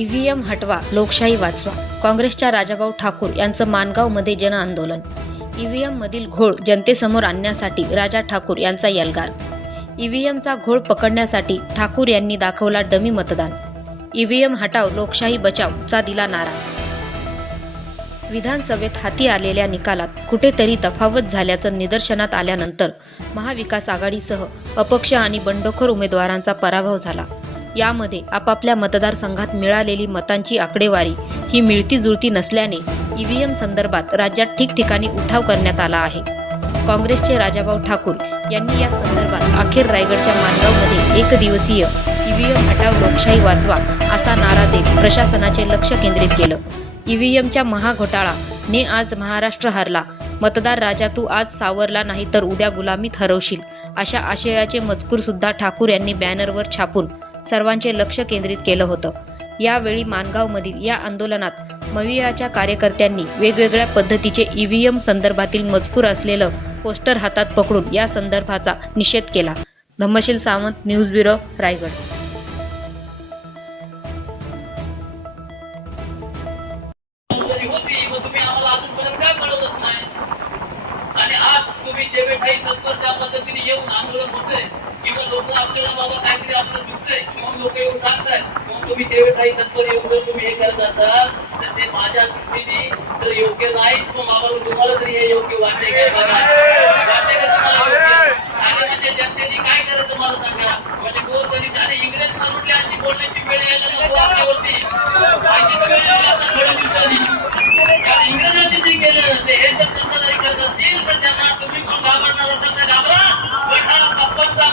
EVM हटवा लोकशाही वाचवा. काँग्रेसच्या राजाभाऊ ठाकूर यांचं माणगावमध्ये जनआंदोलन ईव्हीएममधील घोळ जनतेसमोर आणण्यासाठी राजा ठाकूर यांचा यलगार. ईव्हीएमचा घोळ पकडण्यासाठी ठाकूर यांनी दाखवला डमी मतदान. ईव्हीएम हटाव लोकशाही बचावचा दिला नारा. विधानसभेत हाती आलेल्या निकालात कुठेतरी तफावत झाल्याचं निदर्शनात आल्यानंतर महाविकास आघाडीसह अपक्ष आणि बंडखोर उमेदवारांचा पराभव झाला. यामध्ये आपापल्या मतदारसंघात मिळालेली मतांची आकडेवारी ही मिळती जुळती नसल्याने ईव्हीएम संदर्भात राज्यात ठिकठिकाणी उठाव करण्यात आला आहे. काँग्रेसचे राजाभाऊ ठाकूर यांनी या संदर्भात अखेर रायगडच्या मानगावमध्ये एक दिवसीय ईव्हीएम हटाव लोकशाही वाचवा असा नारा देत प्रशासनाचे लक्ष केंद्रित केलं. ईव्हीएमच्या महाघोटाळाने आज महाराष्ट्र हरला. मतदार राजा तू आज सावरला नाही तर उद्या गुलामीत हरवशील अशा आशयाचे मजकूर सुद्धा ठाकूर यांनी बॅनरवर छापून सर्वांचे लक्ष केंद्रित केलं होतं. यावेळी माणगावमधील या आंदोलनात मवियाच्या कार्यकर्त्यांनी वेगवेगळ्या पद्धतीचे ईव्हीएम संदर्भातील मजकूर असलेलं पोस्टर हातात पकडून या संदर्भाचा निषेध केला. Dhammashil Sawant news bureau Raigad. इंग्रजांनी जे हे जर सत्ताधारी करत असतील तर त्यांना तुम्ही कोण घाबरणार असाल तर घाबरा पण हा पप्पांचा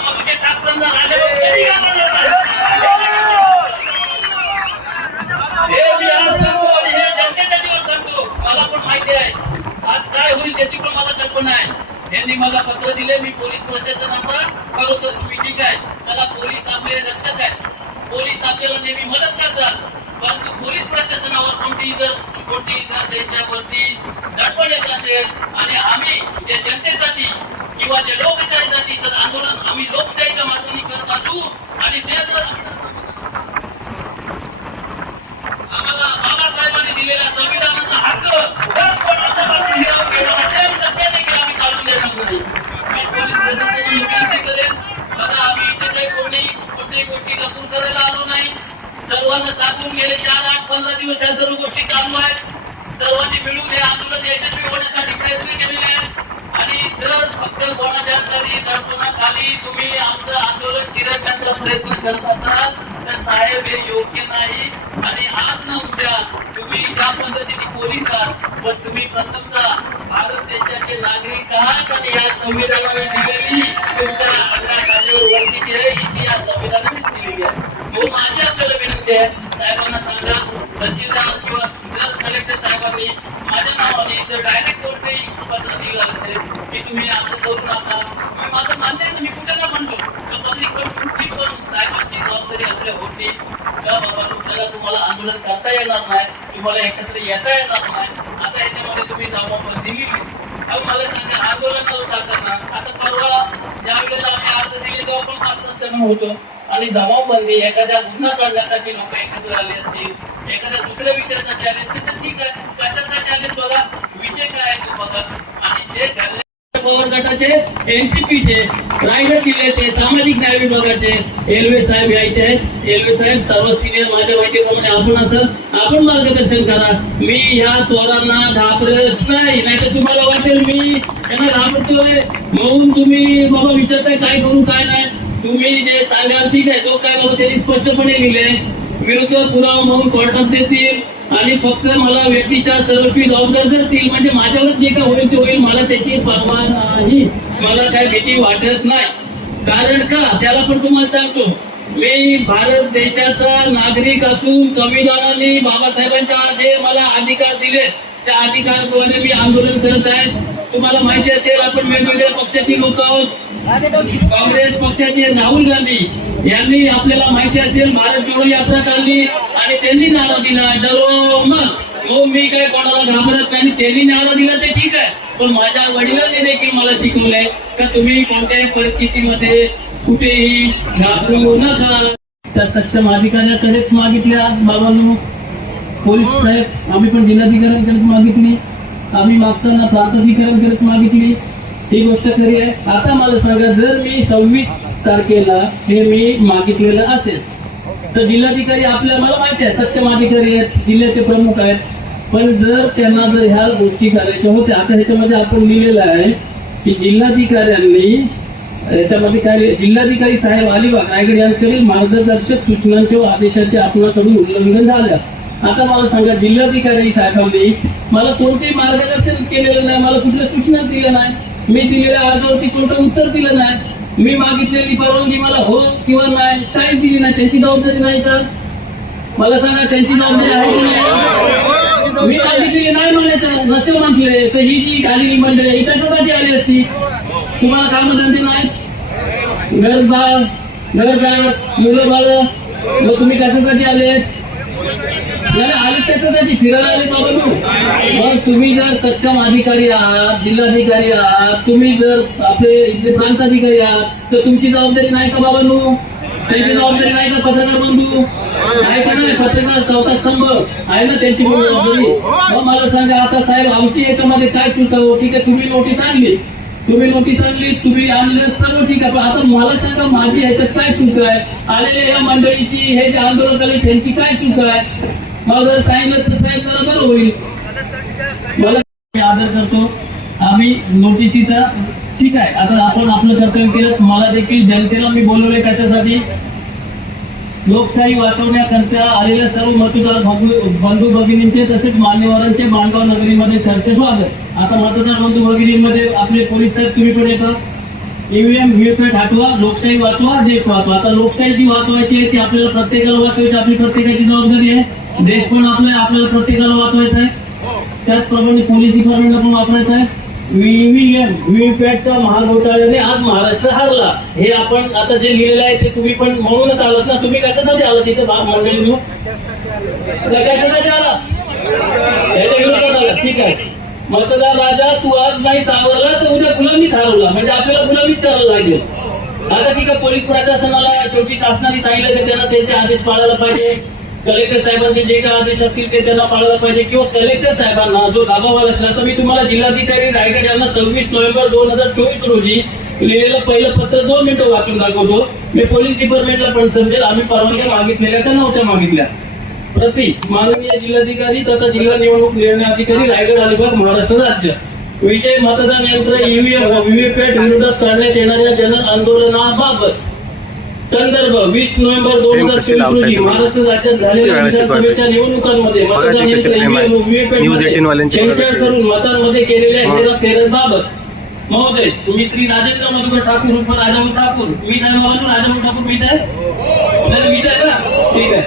राजा कधी घाबरणार हे मी आज आणि हे जनतेच्या जीवन मला पण माहिती आहे आज काय होईल त्याची पण मला कल्पना आहे त्यांनी मला पत्र दिले मी पोलीस प्रशासनाचा करतो तुम्ही ठीक आहे चला पोलीस आपले रक्षक आहेत पोलीस आपल्याला नेहमी परंतु पोलीस प्रशासनावर कोणती जर कोणती जर त्यांच्यावरती दडपण येत असेल आणि आम्ही जे जनतेसाठी किंवा जे लोकशाहीसाठी जर आंदोलन आम्ही लोकशाहीच्या मार्गाने करत असू आणि ते जर आम्हाला बाबासाहेबांनी दिलेला संविधानाचा हक्क जर कोणाच्या बाबतीत हिरावून घेणार असेल तर ते देखील आम्ही चालून देणार नाही मी पोलीस प्रशासनाला विनंती करेन बघा आम्ही इथे काही कोणी कोणत्याही गोष्टी लपून करायला आलो नाही सर्वांना साधून गेले चार आठ पंधरा दिवस या सर्व गोष्टी चालू आहेत. सर्वांनी मिळून हे आंदोलन यशस्वी होण्यासाठी प्रयत्न केलेले आहेत. आणि जर फक्त कोणाच्या तरी दडपणाखाली तुम्ही आमचं आंदोलन चिरडण्याचा प्रयत्न करत असाल तर साहेब हे योग्य नाही. आणि आज न उद्या तुम्ही ज्या पद्धतीने पोलीस आहात पण तुम्ही प्रथमतः भारत देशाचे नागरिक आहात आणि या संविधानाने दिलेली तुमच्या अंगाखालीवर वर्ती केली ही ती या संविधानाने दिलेली आहे. तो माझी आपल्याला विनंती आहे. तहसीलदार किंवा जर कलेक्टर साहेबांनी माझ्या नावाने जर डायरेक्ट पत्र दिलं असेल की तुम्ही असं करू नका मी माझं मान्य आहे मी कुठे ना म्हणतो तर पब्लिक पण साहेबांची जबाबदारी आपल्या होती का बाबा तुमच्याला तुम्हाला आंदोलन करता येणार नाही तुम्हाला एकत्र येता येणार नाही आता याच्यामध्ये तुम्ही जबाबदारी दिली अहो मला सांगा आंदोलनाला जाताना आता परवा ज्या वेळेला आम्ही अर्ज दिले तेव्हा पण पाच सात जण होतो. आणि जबाबबंदी एखाद्या गुन्हा करण्यासाठी लोक एकत्र आले असतील एखाद्या दुसऱ्या विषयासाठी आले असतील तर ठीक आहे. कशासाठी आले? बघा विषय काय आहे तो बघा. आणि जे घडले पवार गटाचे एनसीपीचे रायगड जिल्ह्याचे सामाजिक न्याय विभागाचे एलवे साहेब यायचे आहेत. एलवे साहेब सर्वात सिनियर माझ्या माहितीप्रमाणे आपण असं आपण मार्गदर्शन करा. मी ह्या चोरांना घाबरत नाही. नाहीतर तुम्हाला वाटेल मी यांना घाबरतोय. म्हणून तुम्ही बाबा विचारताय काय करू काय नाही. तुम्ही जे सांगाल ठीक आहे. जो काय बाबा त्यांनी स्पष्टपणे लिहिले विरुद्ध पुरावा म्हणून कोर्टात देतील आणि फक्त मला व्यक्तीच्या सर्वस्वी जबाबदार करतील म्हणजे माझ्यावर जे काय होईल ते होईल मला त्याची परवा नाही. मला काय भीती वाटत नाही. कारण का? त्याला पण तुम्हाला सांगतो. मी भारत देशाचा नागरिक असून संविधानाने बाबासाहेबांच्या जे मला अधिकार दिले. त्या अधिकारद्वारे मी आंदोलन करत आहे. तुम्हाला माहिती असेल आपण वेगवेगळ्या पक्षाची लोक आहोत. काँग्रेस पक्षाचे राहुल गांधी यांनी आपल्याला माहिती असेल भारत जोडो यात्रा काढली आणि त्यांनी नारा दिला. डरो मग हो मी काय कोणाला घाबरत नाही आणि त्यांनी नारा दिला ते ठीक आहे. पण माझ्या वडिलांनी देखील मला शिकवलंय का तुम्ही कोणत्याही परिस्थितीमध्ये कुठेही घाबरू नका. त्या सक्षम अधिकाऱ्याकडेच मागितल्या बाबांनो. पोलीस साहेब आम्ही पण जिल्हाधिकाऱ्यांकडेच मागितली. आम्ही मागताना प्रांताधिकाऱ्यांकडेच मागितली. ही गोष्ट खरी आहे. आता मला सांगा जर मी सव्वीस तारखेला हे मी मागितलेलं असेल तर जिल्हाधिकारी आपल्या मला माहिती आहे सक्षम अधिकारी आहेत जिल्ह्याचे प्रमुख आहेत. पण जर त्यांना जर ह्या गोष्टी करायच्या होत्या आता ह्याच्यामध्ये आपण लिहिलेलं आहे की जिल्हाधिकाऱ्यांनी याच्यामध्ये काय जिल्हाधिकारी साहेब अलिबाग रायगड यांच्याकडील मार्गदर्शक सूचनांचे व आदेशाचे आपणाकडून उल्लंघन झाल्यास आता मला सांगा जिल्हाधिकारी साहेबांनी मला कोणतेही मार्गदर्शन केलेलं नाही मला कुठल्या सूचना दिल्या नाही. मी दिलेल्या अर्जावरती कोणतं उत्तर दिलं नाही. मी मागितलेली परवानगी मला हो किंवा नाही काहीच दिली नाही. त्यांची जबाबदारी नाही का? मला सांगा त्यांची जबाबदारी आहे की नाही? मी मागितलेली नाही म्हणायचं. नसे म्हटले तर ही जी आलेली मंडळी ही कशासाठी आली असती? तुम्हाला कामधंदे नाहीत घरबार घरदार मुलं बाळ मग तुम्ही कशासाठी आले? नाही, आली त्याच्यासाठी फिरायला आले बाबा मग तुम्ही जर सक्षम अधिकारी आहात जिल्हाधिकारी आहात तुम्ही जर आपले इथले प्रांताधिकारी आहात तर तुमची जबाबदारी नाही का बाबा त्यांची जबाबदारी नाही का पत्रकार बंधू? आहे का नाही? पत्रकार चौथा स्तंभ. आहे ना त्यांची पण जबाबदारी. मग मला सांगा आता साहेब आमची याच्यामध्ये काय चूक हो? ठीक आहे तुम्ही नोटीस आणली. तुम्ही नोटीस आणली तुम्ही आणलं सर्व ठीक आहे. पण आता मला सांगा माझी ह्याच्यात काय चूक आहे? आलेल्या या मंडळीची हे जे आंदोलन झाले त्यांची काय चूक आहे? मग जर सांगितलं तर साहेब जरा बरं होईल. मला आदर करतो. आम्ही नोटिशीचा ठीक आहे आता आपण आपलं कर्तव्य केलं. मला देखील जनतेला मी बोलवले कशासाठी? लोकशाही वाचवण्याकरता आलेल्या सर्व मतदार बंधू भगिनींचे तसेच मान्यवरांचे माणगाव नगरीमध्ये चर्चे स्वागत. आता मतदार बंधू भगिनींमध्ये आपले पोलीस साहेब तुम्ही पण येतात ईव्हीएम व्हीपॅट हटवा लोकशाही वाचवा देश वाचवा आता लोकशाही जी वाचवायची आहे ती आपल्याला प्रत्येकाला वाचवायची आपली प्रत्येकाची जबाबदारी आहे. देश पण आपल्या आपल्याला प्रत्येकाला वाचवायचा आहे. त्याचप्रमाणे पोलीस डिपार्टमेंटला पण वापरायचं आहे. ईव्हीएम व्हीपॅटच्या महाघोटाळ्याने आज महाराष्ट्र हारला. हे आपण आता जे लिहिलेलं आहे ते तुम्ही पण म्हणूनच आलात ना. तुम्ही कशासाठी आलात इथं भाग मंडळी घेऊन? कशासाठी आला? याच्या विरोधात आला. ठीक आहे. मतदार राजा तू आज नाही सावरला तर उद्या गुलामी हरवला. म्हणजे आपल्याला गुलामीच करायला लागेल. आता ठीक आहे पोलीस प्रशासनाला शेवटी शासनाने सांगितलं की त्यांना त्यांचे आदेश पाळायला पाहिजे. कलेक्टर साहेबांचे जे काही आदेश असतील ते त्यांना पाळायला पाहिजे. किंवा कलेक्टर साहेबांना जो दाबावाला असला तर मी तुम्हाला जिल्हाधिकारी रायगड यांना सव्वीस नोव्हेंबर दोन हजार चोवीस रोजी लिहिलेलं पहिलं पत्र दोन मिनिटं वाचून दाखवतो. मी पोलीस डिपार्टमेंटला पण समजेल आम्ही परवानग्या मागितलेल्या त्या नव्हत्या मागितल्या. प्रति माननीय जिल्हाधिकारी तथा जिल्हा निवडणूक निर्णय अधिकारी रायगड अलिबाग महाराष्ट्र राज्य. विषय मतदान यंत्र ईव्हीएम व्हीव्हीपॅट विरोधात करण्यात येणाऱ्या जन आंदोलनाबाबत संदर्भ वीस नोव्हेंबर दोन हजार चोवीस रोजी महाराष्ट्र राज्यात झालेल्या विधानसभेच्या निवडणुकांमध्ये मतदान यंत्र EVM व VVPAT न्यूजमध्ये 18 वाल्यांची छेडछाड प्रगती. करून मतांमध्ये केलेल्या हेराफेरीबाबत महोदय मी श्री राजेंद्र मधुकर ठाकूर उर्फ राजाभाऊ ठाकूर मी नाही बाबा राजाभाऊ ठाकूर मीच आहे मीच आहे का? ठीक आहे.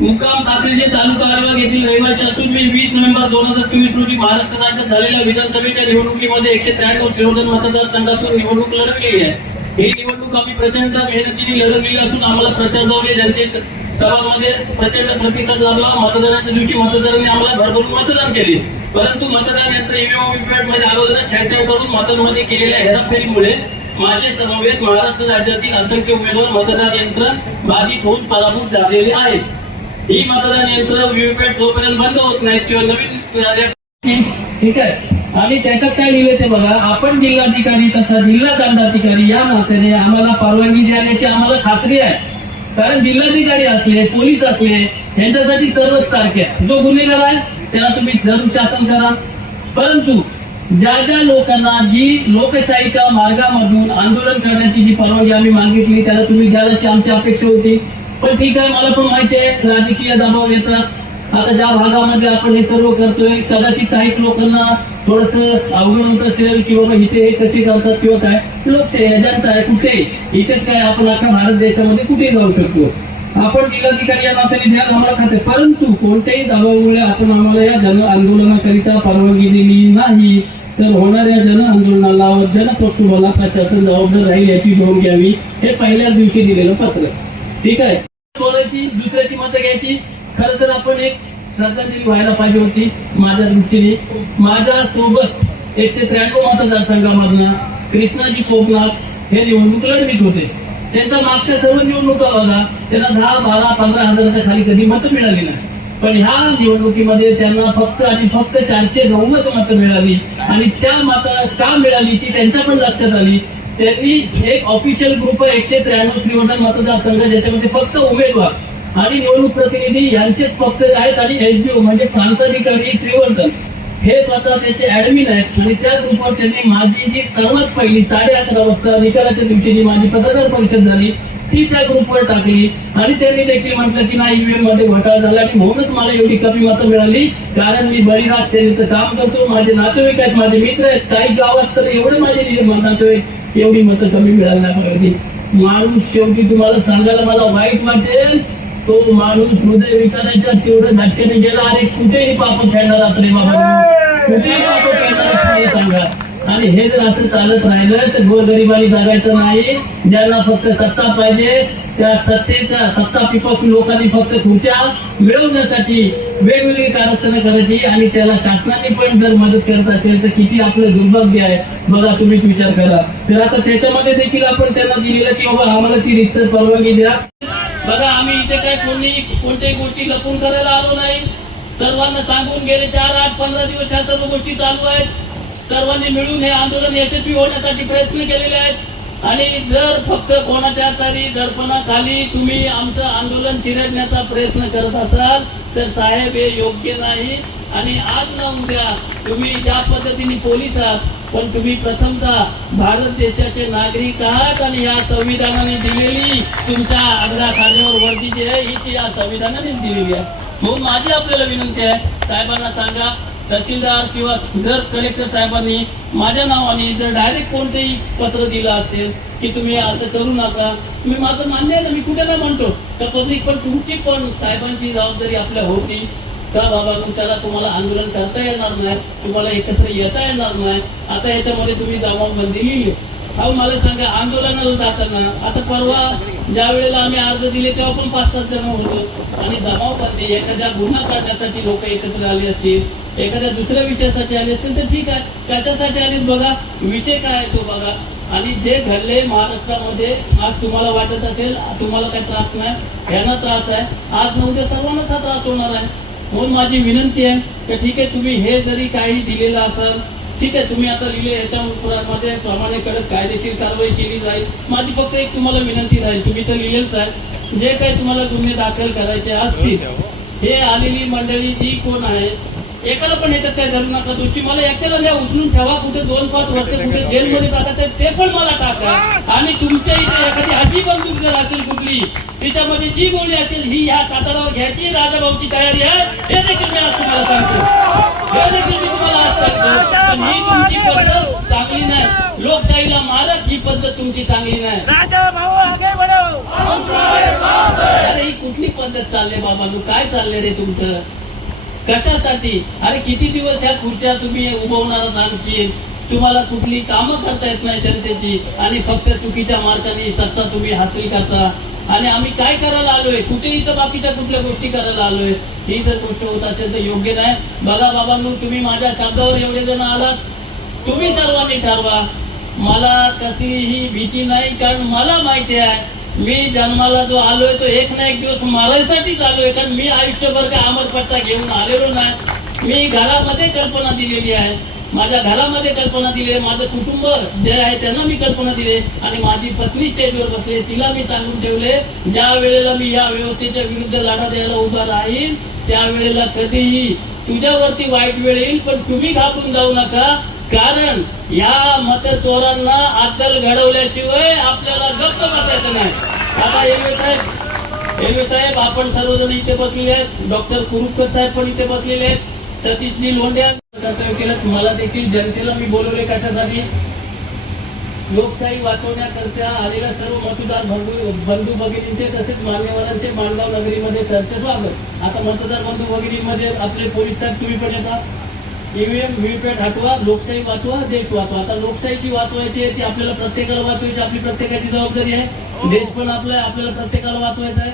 मुक्काम साखरेचे तालुका अलिबाग येथील रहिवासी असून मी वीस नोव्हेंबर दोन हजार चोवीस रोजी महाराष्ट्र राज्यात झालेल्या विधानसभेच्या निवडणुकीमध्ये एकशे त्र्याण्णव शिरोधन मतदारसंघातून निवडणूक लढवलेली आहे. ही निवडणूक आम्ही प्रचंड मेहनतीने लढवलेली असून आम्हाला प्रचार दौरे ज्यांचे सभामध्ये प्रचंड प्रतिसाद लाभला. मतदानाच्या दिवशी मतदारांनी आम्हाला भरभरून मतदान केले. परंतु मतदान यंत्र ईव्हीएममध्ये अगोदर छेडछाड करून मतांमध्ये केलेल्या हेराफेरीमुळे माझे समवेत महाराष्ट्र राज्यातील असंख्य उमेदवार मतदान यंत्र बाधित होऊन पराभूत झालेले आहेत. ही मतदान यंत्र व्हीव्हीपॅट जोपर्यंत बंद होत नाहीत किंवा नवीन ठीक आहे. आणि त्याच्यात काय लिहिलं ते बघा आपण जिल्हाधिकारी तथा जिल्हा दंडाधिकारी या नात्याने आम्हाला परवानगी देण्याची आम्हाला खात्री आहे. कारण जिल्हाधिकारी असले पोलीस असले यांच्यासाठी सर्वच सारखे जो गुन्हेगार आहे त्याला तुम्ही धरून शासन करा. परंतु ज्या ज्या लोकांना जी लोकशाहीच्या मार्गामधून आंदोलन करण्याची जी परवानगी आम्ही मागितली त्याला तुम्ही द्याल अशी आमची अपेक्षा होती. पण ठीक आहे मला पण माहिती आहे राजकीय दबाव येतात. आता ज्या भागामध्ये आपण हे सर्व करतोय कदाचित काही लोकांना थोडस अवघड असेल की बाबा इथे हे कसे करतात किंवा काय लोकशाही जनता आहे कुठे. इथेच काय आपण अख्खा भारत देशामध्ये कुठे जाऊ शकतो? आपण जिल्हाधिकारी या नात्याने ध्यान आम्हाला खाते परंतु कोणत्याही दबावामुळे आपण आम्हाला या जन आंदोलनाकरिता परवानगी दिली नाही तर होणाऱ्या जन आंदोलनाला व जनप्रक्षोभाला प्रशासन जबाबदार राहील याची नोंद घ्यावी हे पहिल्याच दिवशी दिलेलं पत्र. ठीक आहे? बोलायची दुसऱ्याची मतं घ्यायची. खर तर आपण एक श्रद्धांजली व्हायला पाहिजे होती माझ्या दृष्टीने. माझ्या सोबत एकशे त्र्याण्णव मतदारसंघामधनं कृष्णाजी कोकणात हे निवडणूक लढवित होते. त्यांचा मागच्या सर्व निवडणुका होता त्यांना दहा बारा पंधरा हजाराच्या खाली कधी मतं मिळाली नाही. पण ह्या निवडणुकीमध्ये त्यांना फक्त आणि फक्त चारशे नव्वद मतं मिळाली आणि त्या मतं का मिळाली ती त्यांच्या पण लक्षात आली. त्यांनी एक ऑफिशियल ग्रुप आहे एकशे त्र्याण्णव श्रीवर्धन मतदारसंघ ज्याच्यामध्ये फक्त उमेदवार आणि निवडणूक प्रतिनिधी यांचेच फक्त आहेत आणि एसबीओ म्हणजे प्रांताधिकारी श्रीवर्धन. हे स्वतः त्याचे ऍडमिन आहेत आणि त्या ग्रुपवर त्यांनी माझी जी सर्वात पहिली साडे अकरा वाजता निकालाच्या दिवशी जी माझी पत्रकार परिषद झाली ती त्या ग्रुपवर टाकली. आणि त्यांनी देखील म्हटलं की नाही ईव्हीएममध्ये घोटाळा झाला आणि म्हणूनच मला एवढी कमी मतं मिळाली कारण मी बळीराज सेनेचं काम करतो माझे नातेवाईक आहेत माझे मित्र आहेत काही गावात तर एवढे माझे नातेवाईक एवढी मतं कमी मिळाली पाहिजे माणूस शेवटी तुम्हाला सांगायला मला वाईट वाटेल. तो माणूस हृदय विकाराच्या तीव्र धक्क्याने गेला आणि कुठेही पाप खेळणार बाबा कुठेही पाप खेळणार सांगा. आणि हे जर असं चालत राहिलं तर गोरगरिबांनी जगायचं नाही. ज्यांना फक्त सत्ता पाहिजे त्या सत्तेच्या सत्ता पिपासू लोकांनी फक्त खुर्च्या मिळवण्यासाठी वेगवेगळी कारस्थानं करायची आणि त्याला शासनाने पण जर मदत करत असेल तर किती आपलं दुर्भाग्य आहे. बघा तुम्हीच विचार करा. तर आता त्याच्यामध्ये देखील आपण त्यांना दिलेलं की बाबा आम्हाला ती रिक्सर परवानगी द्या. बघा आम्ही इथे काय कोणी कोणत्याही गोष्टी लपून करायला आलो नाही. सर्वांना सांगून गेले चार आठ पंधरा दिवस ह्या सर्व गोष्टी चालू आहेत. सर्वांनी मिळून हे आंदोलन यशस्वी होण्यासाठी प्रयत्न केलेले आहेत. आणि जर फक्त कोणाच्या तरी दर्पणाखाली तुम्ही आमचं आंदोलन चिरडण्याचा प्रयत्न करत असाल तर साहेब हे योग्य नाही. आणि आज ना उद्या तुम्ही ज्या पद्धतीने पोलीस आहात पण तुम्ही प्रथमतः भारत देशाचे नागरिक आहात आणि या संविधानाने दिलेली तुमच्या आग्रा खांद्यावर वर्दी जी आहे ही ती या संविधानानेच दिलेली आहे. म्हणून माझी आपल्याला विनंती आहे साहेबांना सांगा तहसीलदार किंवा जर कलेक्टर साहेबांनी माझ्या नावाने जर डायरेक्ट कोणतेही पत्र दिलं असेल की तुम्ही असं करू नका तुम्ही माझं मान्य आहे ना मी कुठे ना म्हणतो. तर पब्लिक पण तुमची पण साहेबांची जबाबदारी आपल्या होती. का बाबा तुमच्याला तुम्हाला आंदोलन करता येणार नाही? तुम्हाला एकत्र येता येणार नाही? आता याच्यामध्ये तुम्ही जमावबंदी लिहिली. अहो मला सांगा आंदोलनाला जाताना आता परवा ज्या वेळेला आम्ही अर्ज दिले तेव्हा पण पाच सात जण होतो. आणि जमावबंदी एखाद्या गुन्हा काढण्यासाठी लोक एकत्र आले असतील एखाद्या दुसऱ्या विषयासाठी आले असतील तर ठीक आहे. कशासाठी आले बघा? विषय काय आहे तो बघा. आणि जे घडले महाराष्ट्रामध्ये आज तुम्हाला वाटत असेल तुम्हाला काही त्रास नाही यांना त्रास आहे. आज नऊ उद्या सर्वांनाच हा त्रास होणार आहे. म्हणून माझी विनंती आहे की ठीक आहे तुम्ही हे जरी काही दिलेलं असाल ठीक आहे तुम्ही आता लिहिले याच्यामध्ये प्रमाणे कडक कायदेशीर कारवाई केली जाईल. माझी फक्त एक तुम्हाला विनंती राहील तुम्ही तर लिहिलेच आहे. जे काही तुम्हाला गुन्हे दाखल करायचे असतील हे आलेली मंडळी जी कोण आहे एकाला पण याच्यात काय धरू नका. तुमची मला एकट्याला नाही उचलून ठेवा कुठे दोन पाच वर्ष कुठे जेलमध्ये टाकायचं ते पण मला टाका. आणि तुमच्या इथे एखादी अशी बंदूक जर असेल कुठली तिच्यामध्ये जी गोळी असेल ही ह्या कातडावर घ्यायची. राजाभाऊची तयारी आहे. हे देखील मी आज तुम्हाला सांगतो. हे देखील मी तुम्हाला आज सांगतो. पण ही तुमची पद्धत चांगली नाही. लोकशाहीला मारक ही पद्धत तुमची चांगली नाही. राजा भाऊ आगे बढ़ो. अरे ही कुठली पद्धत चालले बाबा? तू काय चालले रे तुमचं? कशासाठी? अरे किती दिवस ह्या खुर्च्या तुम्ही उभवणार आणखी तुम्हाला कुठली कामं करता येत नाही जनतेची. आणि फक्त चुकीच्या मार्गाने सत्ता तुम्ही हासिल करता. आणि आम्ही काय करायला आलोय? कुठे इथं बाकीच्या कुठल्या गोष्टी करायला आलोय. ही जर गोष्ट होत असेल तर योग्य नाही. बघा बाबांनो तुम्ही माझ्या शब्दावर एवढे जण आलात. तुम्ही सर्वांनी ठरवा. मला कसलीही भीती नाही कारण मला माहिती आहे मी जन्माला जो आलोय तो एक ना एक दिवस मारायसाठीच आलोय. कारण मी आयुष्यभर काय अमरपट्टा घेऊन आलेलो नाही. मी घरामध्ये कल्पना दिलेली आहे. माझ्या घरामध्ये कल्पना दिली माझं कुटुंब जे आहे त्यांना मी कल्पना दिली आणि माझी पत्नी स्टेजवर बसले तिला मी सांगून ठेवले ज्या वेळेला मी या व्यवस्थेच्या विरुद्ध लढा द्यायला उभा राहील त्यावेळेला कधीही तुझ्यावरती वाईट वेळ येईल पण तुम्ही घाबरून जाऊ नका. कारण या मत चोरांना अद्दल घडवल्याशिवाय आपल्याला गप्प बसायचं नाही. आता एवढे साहेब रेल्वे साहेब आपण सर्वजण इथे बसलेले आहेत. डॉक्टर कुरुपकर साहेब पण इथे बसलेले आहेत. सतीशजी लोंढ्या कर्तव्य केलं तुम्हाला देखील जनतेला मी बोलवले कशासाठी? लोकशाही वाचवण्याकरता आलेल्या सर्व मतदार बंधू भगिनींचे तसेच मान्यवरांचे माणगाव नगरीमध्ये सरचे स्वागत. आता मतदार बंधू भगिनींमध्ये आपले पोलीस साहेब तुम्ही पण येता. ईव्हीएम व्हीपॅट हटवा लोकशाही वाचवा देश वाचवा. आता लोकशाही जी वाचवायची आहे ती आपल्याला प्रत्येकाला वाचवायची आपली प्रत्येकाची जबाबदारी आहे. देश पण आपला आहे, आपल्याला प्रत्येकाला वाचवायचा आहे.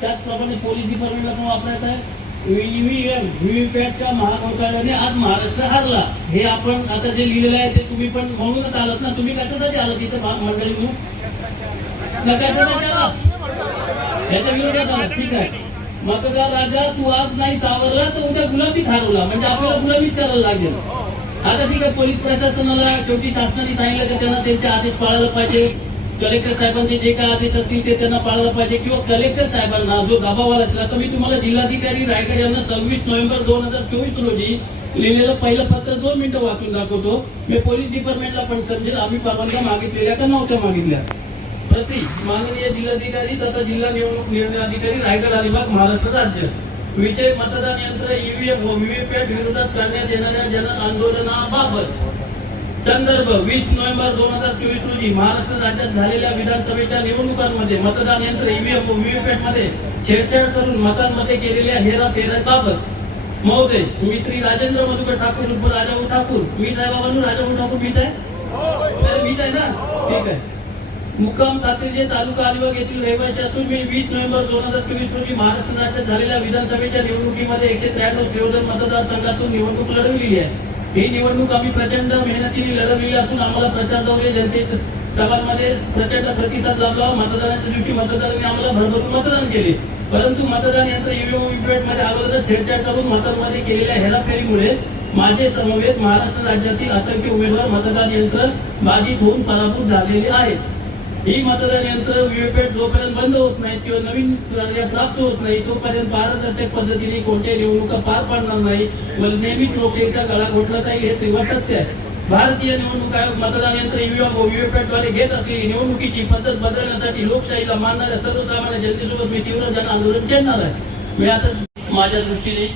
त्याचप्रमाणे पोलीस डिपार्टमेंटला पण वापरायचा आहे. ईव्हीएम व्हीव्हीपॅटच्या महाघोटाळ्याने आज महाराष्ट्र हारला. हे आपण आता जे लिहिलेलं आहे ते तुम्ही पण म्हणूनच आलात ना. तुम्ही कशासाठी आलात इथे मंडळी न कशासाठी आलात? याच्या विरोधात ठीक आहे. मतदार राजा तू आज नाही सावरला तर उद्या गुलाबी ठरवला म्हणजे आपल्याला गुलाबीच करायला लागेल. आता ठीक आहे पोलीस प्रशासनाला शेवटी शासनाने सांगितलं की त्यांना त्यांचे आदेश पाळायला पाहिजे. कलेक्टर साहेबांचे जे काय आदेश असतील ते त्यांना पाळायला पाहिजे. किंवा कलेक्टर साहेबांना जो दबाव असला तर मी तुम्हाला जिल्हाधिकारी रायगड यांना सव्वीस नोव्हेंबर दोन हजार चोवीस रोजी लिहिलेलं पहिलं पत्र दोन मिनिटं वाचून दाखवतो. मी पोलीस डिपार्टमेंटला पण समजेल आम्ही परवानग्या मागितलेल्या का नव्हत्या मागितल्या? प्रति माननीय जिल्हाधिकारी तथा जिल्हा निवडणूक निर्णय अधिकारी रायगड अलिबाग महाराष्ट्र राज्य. विषय मतदान यंत्र ईव्हीएम व व्हीव्हीपॅट विरोधात करण्यात येणाऱ्या जन आंदोलनाबाबत संदर्भ वीस नोव्हेंबर दोन हजार चोवीस रोजी महाराष्ट्र राज्यात झालेल्या विधानसभेच्या निवडणुकांमध्ये मतदान यंत्र ईव्हीएम व व्हीव्हीपॅटमध्ये छेडछाड करून मतांमध्ये केलेल्या हेराफेरीबाबत महोदय मी श्री राजेंद्र मधुकर ठाकूर उर्फ राजाभाऊ ठाकूर मी साहेबांनो राजाभाऊ ठाकूर मीच आहे? मीच आहे ना? ठीक आहे. मुक्काम सातेजे तालुका अलिबाग येथील रहिवासी असून मी वीस नोव्हेंबर दोन हजार चोवीस रोजी महाराष्ट्र राज्यात झालेल्या विधानसभेच्या निवडणुकीमध्ये एकशे त्र्याण्णव श्रीवर्धन मतदारसंघातून निवडणूक लढवलेली आहे. ही निवडणूक आम्ही प्रचंड मेहनतीने लढवली असून आम्हाला प्रचार दौरे म्हणजे जनते सभांमध्ये प्रचंड प्रतिसाद लाभला. मतदानाच्या दिवशी मतदारांनी आम्हाला भरभरून मतदान केले. परंतु मतदान यंत्र ईव्हीएममध्ये अगोदर छेडछाड करून मतांमध्ये केलेल्या हेराफेरीमुळे माझे समवेत महाराष्ट्र राज्यातील असंख्य उमेदवार मतदान यंत्र बाधित होऊन पराभूत झालेले आहेत. ही मतदान यंत्र व्हीव्हीपॅट जोपर्यंत बंद होत नाही किंवा नवीन प्राप्त होत नाही तोपर्यंत पारदर्शक पद्धतीने कोणत्याही निवडणुका पार पाडणार नाही व नेहमीच लोकशाहीचा गळा घोटला जाईल हे तेव्हा सत्य आहे. भारतीय निवडणूक आयोग मतदान यंत्र ईव्हीएम व द्वारे घेत असलेली निवडणुकीची पद्धत बदलण्यासाठी लोकशाहीला मानणाऱ्या सर्वसामान्य जनतेसोबत मी तीव्र जन आंदोलन छेडणार आहे. मी आता माझ्या दृष्टीने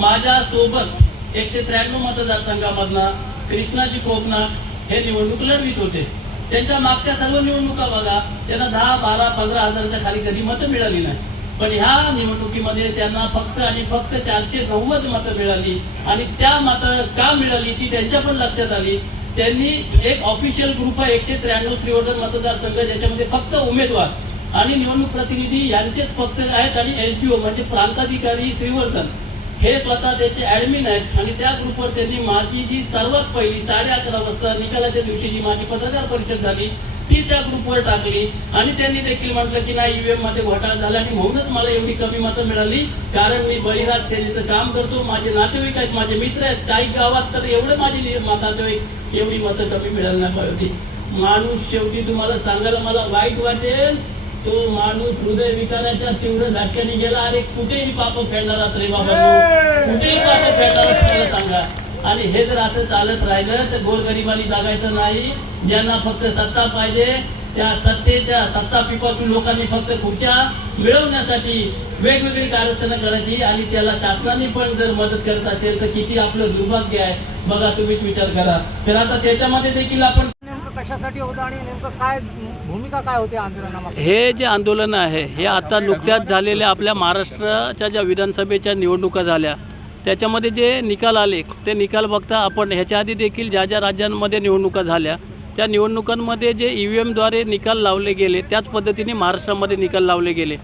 माझ्या सोबत एकशे त्र्याण्णव मतदारसंघामधना कृष्णाजी कोकणा हे निवडणूक लढवित होते. त्यांच्या मागच्या सर्व निवडणुका बघा त्यांना दहा बारा पंधरा हजाराच्या खाली कधी मतं मिळाली नाही. पण ह्या निवडणुकीमध्ये त्यांना फक्त आणि फक्त चारशे नव्वद मतं मिळाली आणि त्या मतं का मिळाली ती त्यांच्या पण लक्षात आली. त्यांनी एक ऑफिशियल ग्रुप आहे एकशे त्र्याण्णव श्रीवर्धन मतदारसंघ ज्याच्यामध्ये फक्त उमेदवार आणि निवडणूक प्रतिनिधी यांचेच फक्त आहेत आणि एलपीओ म्हणजे प्रांताधिकारी श्रीवर्धन. हे स्वतः त्याचे ऍडमिन आहेत आणि त्या ग्रुपवर त्यांनी माझी जी सर्वात पहिली साडे अकरा वाजता निकालाच्या दिवशी जी माझी पत्रकार परिषद झाली ती त्या ग्रुपवर टाकली आणि त्यांनी देखील म्हटलं की नाही ईव्हीएममध्ये घोटाळा झाला आणि म्हणूनच मला एवढी कमी मतं मिळाली. कारण मी बळीराज सेनेचं काम करतो माझे नातेवाईक आहेत माझे मित्र आहेत काही गावात तर एवढे माझे नातेवाईक एवढी मतं कमी मिळाली नाही पाहिजे माणूस शेवटी तुम्हाला सांगायला मला वाईट वाटेल. तो माणूस हृदय विकाराच्या तीव्र धक्क्याने गेला. अरे कुठेही पाप फेडणार रे बाबा कुठेही पाप फेडणार सांगा. आणि हे जर असं चालत राहिलं तर गोरगरिबांनी जगायचं नाही. ज्यांना फक्त सत्ता पाहिजे त्या सत्तेच्या सत्ता पिपातून लोकांनी फक्त खुर्च्या मिळवण्यासाठी वेगवेगळी कारस्थानं करायची. आणि त्याला शासनाने पण जर मदत करत असेल तर किती आपलं दुर्भाग्य आहे. बघा तुम्हीच विचार करा. तर आता त्याच्यामध्ये देखील आपण कशासाठी होतं आणि नेमकं काय भूमिका काय होती आंदोलनामध्ये हे जे आंदोलन आहे हे आता नुकत्याच झालेल्या आपल्या महाराष्ट्राच्या ज्या विधानसभेच्या निवडणुका झाल्या त्याच्यामध्ये जे निकाल आले ते निकाल बघता आपण ह्याच्या आधी देखील ज्या ज्या राज्यांमध्ये निवडणुका झाल्या त्या निवडणुकांमध्ये जे ई व्ही एमद्वारे निकाल लावले गेले त्याच पद्धतीने महाराष्ट्रामध्ये निकाल लावले गेले.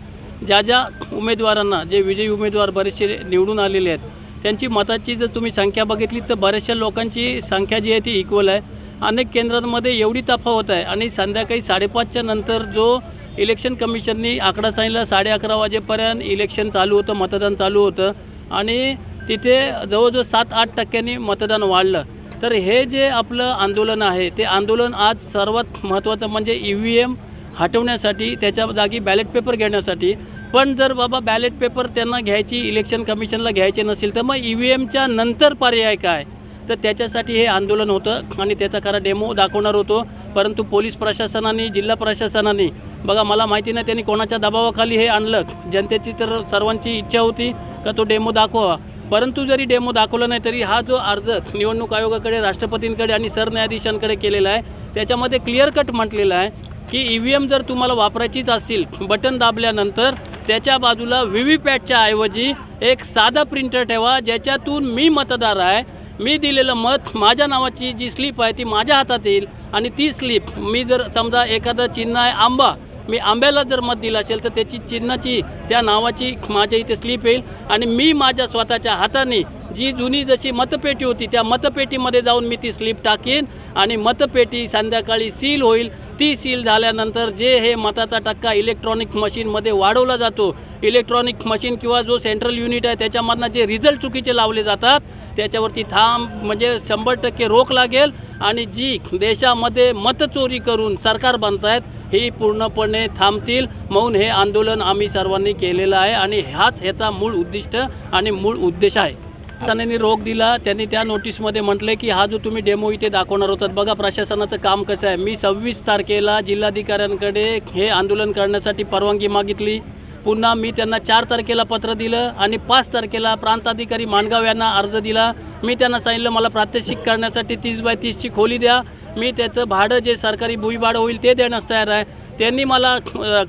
ज्या ज्या उमेदवारांना जे विजयी उमेदवार बरेचसे निवडून आलेले आहेत त्यांची मताची जर तुम्ही संख्या बघितली तर बऱ्याचशा लोकांची संख्या जी आहे ती इक्वल आहे. अनेक केंद्रांमध्ये एवढी तफावत आहे. आणि संध्याकाळी साडेपाचच्या नंतर जो इलेक्शन कमिशननी आकडा सांगितला साडे अकरा वाजेपर्यंत इलेक्शन चालू होतं मतदान चालू होतं. आणि तिथे जवळजवळ सात आठ टक्क्यांनी मतदान वाढलं. तर हे जे आपलं आंदोलन आहे ते आंदोलन आज सर्वात महत्त्वाचं म्हणजे ई व्ही एम हटवण्यासाठी त्याच्या जागी बॅलेट पेपर घेण्यासाठी. पण जर बाबा बॅलेट पेपर त्यांना घ्यायची इलेक्शन कमिशनला घ्यायचे नसेल तर मग ई व्ही एमच्या नंतर पर्याय काय? तर त्याच्यासाठी हे आंदोलन होतं आणि त्याचा खरा डेमो दाखवणार होतो. परंतु पोलीस प्रशासनाने जिल्हा प्रशासनाने बघा मला माहिती नाही त्यांनी कोणाच्या दबावाखाली हे आणलं. जनतेची तर सर्वांची इच्छा होती का तो डेमो दाखवा परंतु जरी डेमो दाखवला नाही तरी हा जो अर्ज निवडणूक आयोगाकडे राष्ट्रपतींकडे आणि सरन्यायाधीशांकडे केलेला आहे त्याच्यामध्ये क्लिअर कट म्हटलेलं आहे की ई व्ही एम जर तुम्हाला वापरायचीच असतील बटन दाबल्यानंतर त्याच्या बाजूला व्ही व्ही पॅटच्या ऐवजी एक साधा प्रिंटर ठेवा ज्याच्यातून मी मतदार आहे मी दिलेलं मत माझ्या नावाची जी स्लिप आहे ती माझ्या हातात येईल आणि ती स्लिप मी जर समजा एखादं चिन्ह आहे आंबा मी आंब्याला जर मत दिलं असेल तर त्याची चिन्हाची त्या नावाची माझ्या इथे स्लिप येईल आणि मी माझ्या स्वतःच्या हाताने जी जुनी जशी मतपेटी होती त्या मतपेटीमध्ये जाऊन मी ती स्लिप टाकेन आणि मतपेटी संध्याकाळी सील होईल. ती सील झाल्यानंतर जे हे मताचा टक्का इलेक्ट्रॉनिक मशीनमध्ये वाढवला जातो इलेक्ट्रॉनिक मशीन किंवा जो सेंट्रल युनिट आहे त्याच्यामधनं जे रिझल्ट चुकीचे लावले जातात त्याच्यावरती थांब म्हणजे शंभर टक्के रोख लागेल आणि जी देशामध्ये मतचोरी करून सरकार बनत आहेत ही पूर्णपणे थांबतील. म्हणून हे आंदोलन आम्ही सर्वांनी केलेलं आहे आणि हाच ह्याचा मूळ उद्दिष्ट आणि मूळ उद्देश आहे. त्यांनी रोख दिला. त्यांनी त्या नोटीसमध्ये म्हटले की हा जो तुम्ही डेमो इथे दाखवणार होतात बघा प्रशासनाचं काम कसं आहे. मी सव्वीस तारखेला जिल्हाधिकाऱ्यांकडे हे आंदोलन करण्यासाठी परवानगी मागितली. पुन्हा मी त्यांना चार तारखेला पत्र दिलं आणि पाच तारखेला प्रांताधिकारी माणगाव यांना अर्ज दिला. मी त्यांना सांगितलं मला प्रात्यक्षिक करण्यासाठी तीस बाय तीसची खोली द्या. मी त्याचं भाडं जे सरकारी भुईभाडं होईल ते देण्यास तयार आहे. त्यांनी मला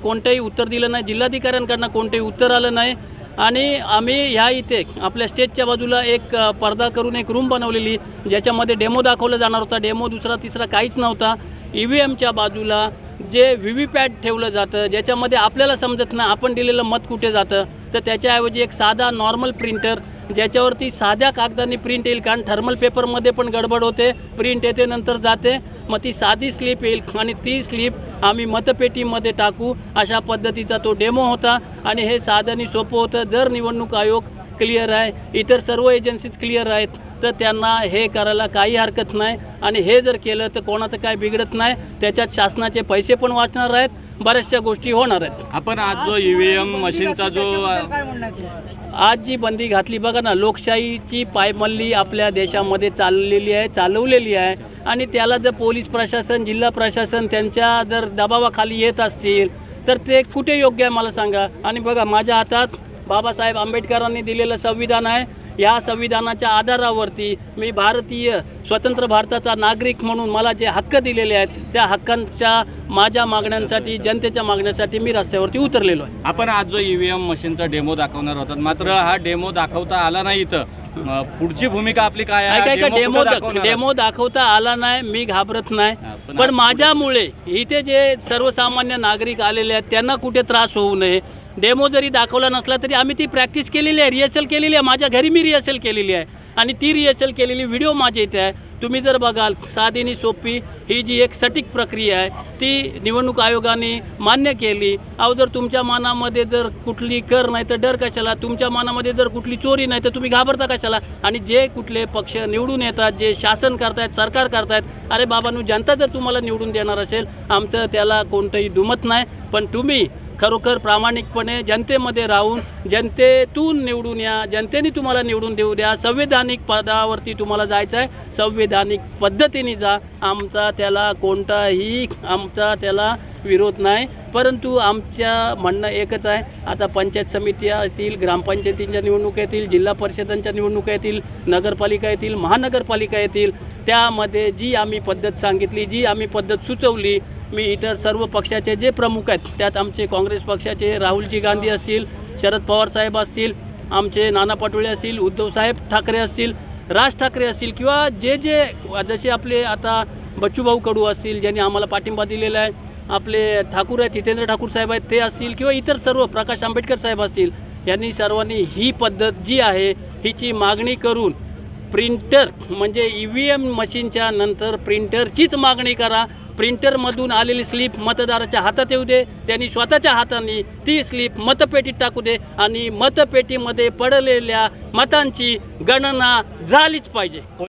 कोणतंही उत्तर दिलं नाही. जिल्हाधिकाऱ्यांकडनं कोणतंही उत्तर आलं नाही. आणि आम्ही ह्या इथे आपल्या स्टेजच्या बाजूला एक पडदा करून एक रूम बनवलेली ज्याच्यामध्ये डेमो दाखवला जाणार होता. डेमो दुसरा तिसरा काहीच नव्हता. ई व्ही एमच्या बाजूला जे व्ही व्ही पॅट ठेवलं जातं ज्याच्यामध्ये आपल्याला समजत नाही आपण दिलेलं मत कुठे जातं तर त्याच्याऐवजी एक साधा नॉर्मल प्रिंटर ज्याच्यावरती साध्या कागदाने प्रिंट येईल कारण थर्मल पेपरमध्ये पण गडबड होते प्रिंट येते नंतर जाते मग ती साधी स्लिप येईल आणि ती स्लिप आम्ही मतपेटीमध्ये टाकू अशा पद्धतीचा तो डेमो होता आणि हे साधं आणि सोपं होतं. जर निवडणूक आयोग क्लिअर आहे इतर सर्व एजन्सीज क्लिअर आहेत तर त्यांना हे करायला काही हरकत नाही. आणि हे जर केलं तर कोणाचं काय बिघडत नाही. त्याच्यात शासनाचे पैसे पण वाचणार आहेत. बऱ्याचशा गोष्टी होणार आहेत. आपण आज जो ईव्हीएम मशीनचा जो काय म्हणणं आहे तुमचं? आज जी बंदी घातली बघा ना लोकशाहीची पायमल्ली आपल्या देशामध्ये चाललेली आहे चालवलेली आहे. आणि त्याला जर पोलीस प्रशासन जिल्हा प्रशासन त्यांच्या जर दबावाखाली येत असतील तर ते कुठे योग्य आहे मला सांगा. आणि बघा माझ्या हातात बाबासाहेब आंबेडकरांनी दिलेलं संविधान आहे. या संविधानाच्या आधारावरती मी भारतीय स्वतंत्र भारताचा नागरिक म्हणून मला जे हक्क दिलेले आहेत त्या हक्कांच्या माझ्या मागण्यांसाठी जनतेच्या मागण्यासाठी मी रस्त्यावरती उतरलेलो आहे आपण आज जो ईव्हीएम मशीनचा डेमो दाखवणार होतात मात्र हा डेमो दाखवता आला नाही इथं पुढची भूमिका आपली काय आहे? काय डेमो? डेमो दाखवता आला नाही मी घाबरत नाही पण माझ्यामुळे इथे जे सर्वसामान्य नागरिक आलेले आहेत त्यांना कुठे त्रास होऊ नये डेमो जरी दाखवला नसला तरी आम्ही ती प्रॅक्टिस केलेली आहे रिहर्सल केलेली आहे. माझ्या घरी मी रिहर्सल केलेली आहे. आणि ती रिहर्सल केलेली व्हिडिओ माझ्या इथे आहे. तुम्ही जर बघाल साधीनी सोपी ही जी एक सटीक प्रक्रिया आहे ती निवडणूक आयोगाने मान्य केली. अहो जर तुमच्या मनामध्ये जर कुठली कर नाही तर डर कशाला? तुमच्या मनामध्ये जर कुठली चोरी नाही तर तुम्ही घाबरता कशाला? आणि जे कुठले पक्ष निवडून येतात जे शासन करतायत सरकार करतायत अरे बाबांनो जनता जर तुम्हाला निवडून देणार असेल आमचं त्याला कोणतंही दुमत नाही. पण तुम्ही खरोखर प्रामाणिकपणे जनतेमध्ये राहून जनतेतून निवडून या जनतेने तुम्हाला निवडून देऊ द्या. संविधानिक पदावरती तुम्हाला जायचं आहे. संविधानिक पद्धतीने जा. आमचा त्याला कोणताही आमचा त्याला विरोध नाही. परंतु आमच्या म्हणणं एकच आहे. आता पंचायत समिती येतील ग्रामपंचायतींच्या निवडणुका येतील जिल्हा परिषदांच्या निवडणुका येतील नगरपालिका येतील महानगरपालिका येतील. त्यामध्ये जी आम्ही पद्धत सांगितली जी आम्ही पद्धत सुचवली मी इतर सर्व पक्षाचे जे प्रमुख आहेत त्यात आमचे काँग्रेस पक्षाचे राहुलजी गांधी असतील शरद पवार साहेब असतील आमचे नाना पटोळे असतील उद्धवसाहेब ठाकरे असतील राज ठाकरे असतील किंवा जे जे जसे आपले आता बच्चूभाऊ कडू असतील ज्यांनी आम्हाला पाठिंबा दिलेला आहे आपले ठाकूर आहेत हितेंद्र ठाकूर साहेब आहेत ते असतील किंवा इतर सर्व प्रकाश आंबेडकर साहेब असतील यांनी सर्वांनी ही पद्धत जी आहे हिची मागणी करून प्रिंटर म्हणजे ई व्ही एम मशीनच्या नंतर प्रिंटरचीच मागणी करा प्रिंटरमधून आलेली स्लिप मतदाराच्या हातात येऊ दे त्यांनी स्वतःच्या हाताने ती स्लिप मतपेटीत टाकू दे आणि मतपेटीमध्ये पडलेल्या मतांची गणना झालीच पाहिजे.